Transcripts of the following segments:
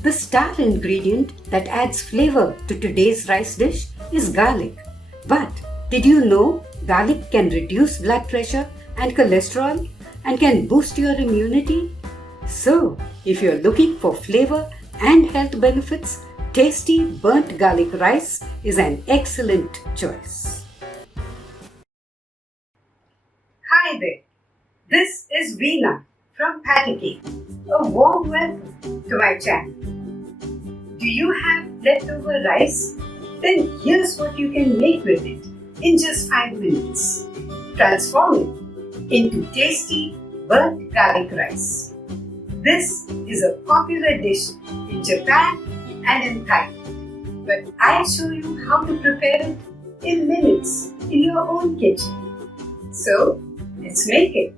The star ingredient that adds flavor to today's rice dish is garlic. But did you know garlic can reduce blood pressure and cholesterol and can boost your immunity? So, if you're looking for flavor and health benefits, tasty burnt garlic rice is an excellent choice. Hi there, this is Veena from Panicking. A warm welcome to my channel. Do you have leftover rice? Then here's what you can make with it in just 5 minutes. Transform it into tasty burnt garlic rice. This is a popular dish in Japan and in Thailand, but I'll show you how to prepare it in minutes in your own kitchen. So, let's make it.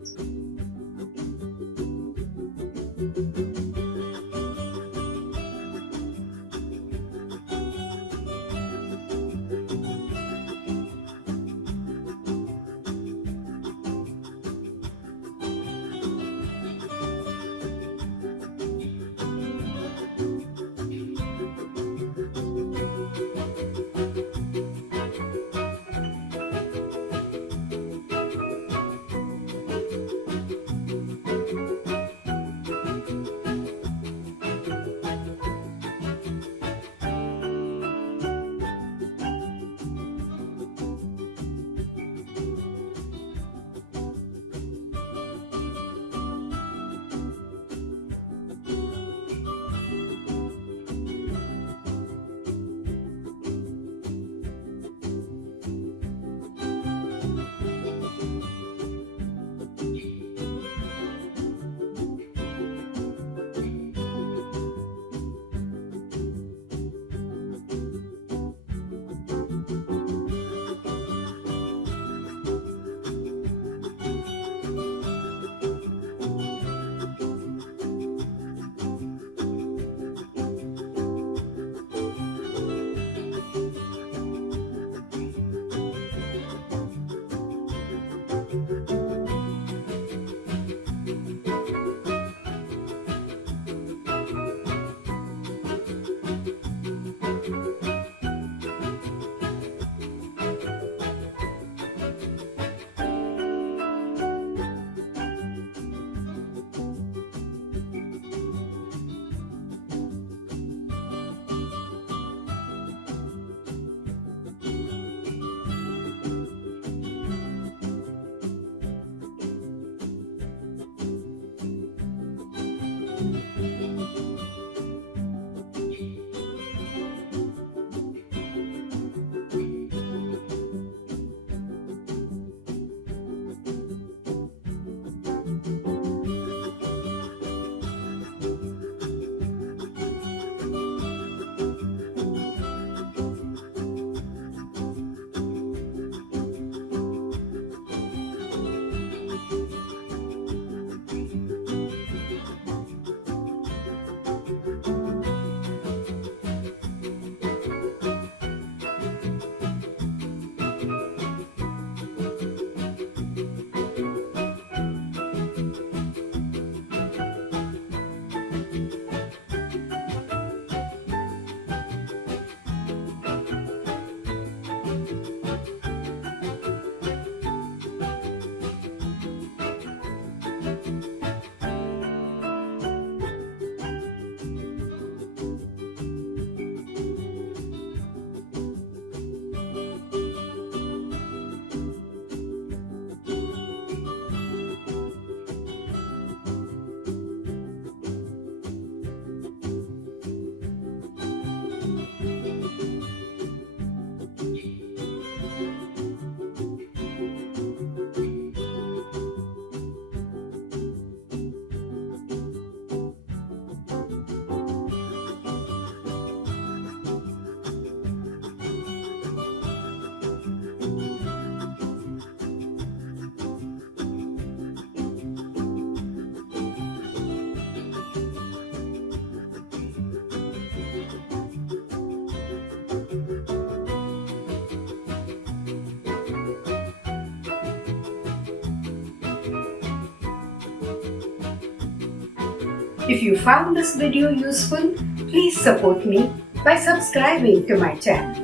If you found this video useful, Please support me by subscribing to my channel,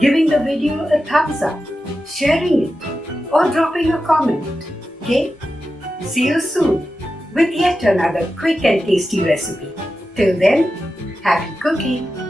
giving the video a thumbs up, sharing it, or dropping a comment. Okay? See you soon with yet another quick and tasty recipe. Till then, happy cooking!